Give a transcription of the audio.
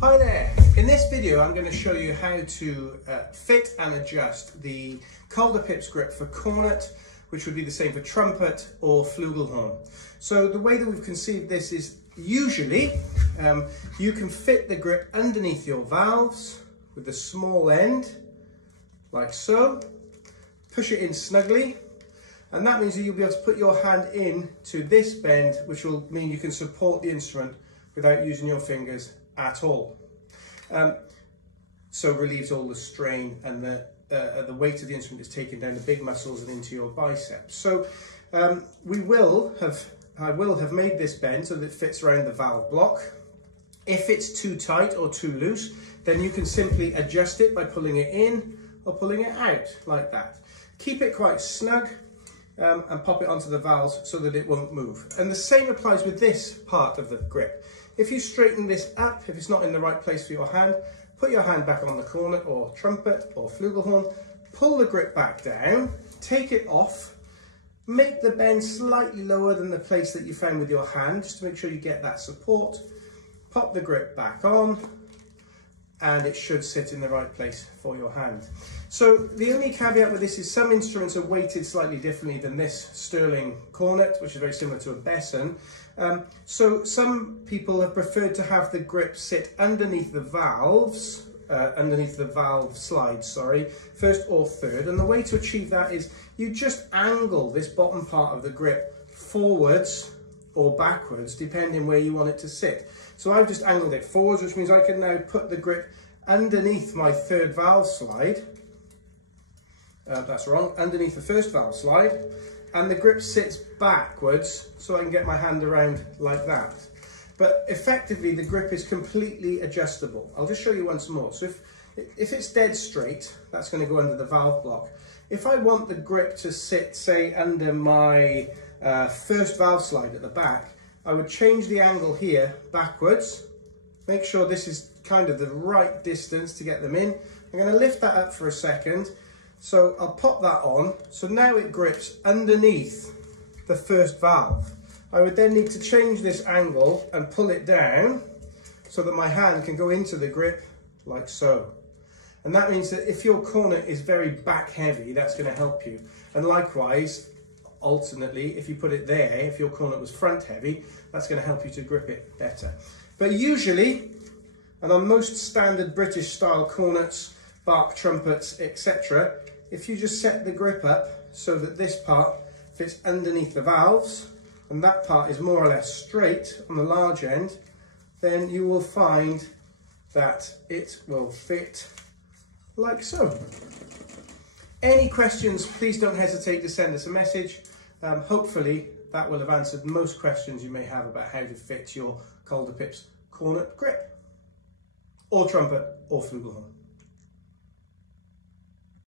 Hi there! In this video I'm going to show you how to fit and adjust the CalderPips Grip for Cornet, which would be the same for Trumpet or Flugel Horn. So the way that we've conceived this is usually you can fit the grip underneath your valves with the small end, like so, push it in snugly, and that means that you'll be able to put your hand in to this bend, which will mean you can support the instrument without using your fingers at all. So relieves all the strain, and the weight of the instrument is taken down the big muscles and into your biceps. So I will have made this bend so that it fits around the valve block. If it's too tight or too loose, then you can simply adjust it by pulling it in or pulling it out like that. Keep it quite snug and pop it onto the valves so that it won't move. And the same applies with this part of the grip. If you straighten this up, if it's not in the right place for your hand, put your hand back on the Cornet or Trumpet or Flugel Horn, pull the grip back down, take it off, make the bend slightly lower than the place that you found with your hand, just to make sure you get that support, pop the grip back on, and it should sit in the right place for your hand. So the only caveat with this is some instruments are weighted slightly differently than this sterling Cornet, which is very similar to a Besson. So some people have preferred to have the grip sit underneath the valves, underneath the valve slide, sorry, first or third. And the way to achieve that is you just angle this bottom part of the grip forwards or backwards, depending where you want it to sit. So I've just angled it forwards, which means I can now put the grip underneath my third valve slide. That's wrong, underneath the first valve slide. And the grip sits backwards, so I can get my hand around like that. But effectively, the grip is completely adjustable. I'll just show you once more. So if it's dead straight, that's going to go under the valve block. If I want the grip to sit, say, under my first valve slide at the back, I would change the angle here backwards. Make sure this is kind of the right distance to get them in. I'm going to lift that up for a second. So I'll pop that on. So now it grips underneath the first valve. I would then need to change this angle and pull it down so that my hand can go into the grip like so. And that means that if your Cornet is very back heavy, that's going to help you. And likewise, alternately, if you put it there, if your Cornet was front heavy, that's going to help you to grip it better. But usually, and on most standard British style Cornets, Bach trumpets, etc., if you just set the grip up so that this part fits underneath the valves and that part is more or less straight on the large end, then you will find that it will fit like so. Any questions, please don't hesitate to send us a message. Hopefully that will have answered most questions you may have about how to fit your CalderPips Cornet grip or Trumpet or Flugel Horn.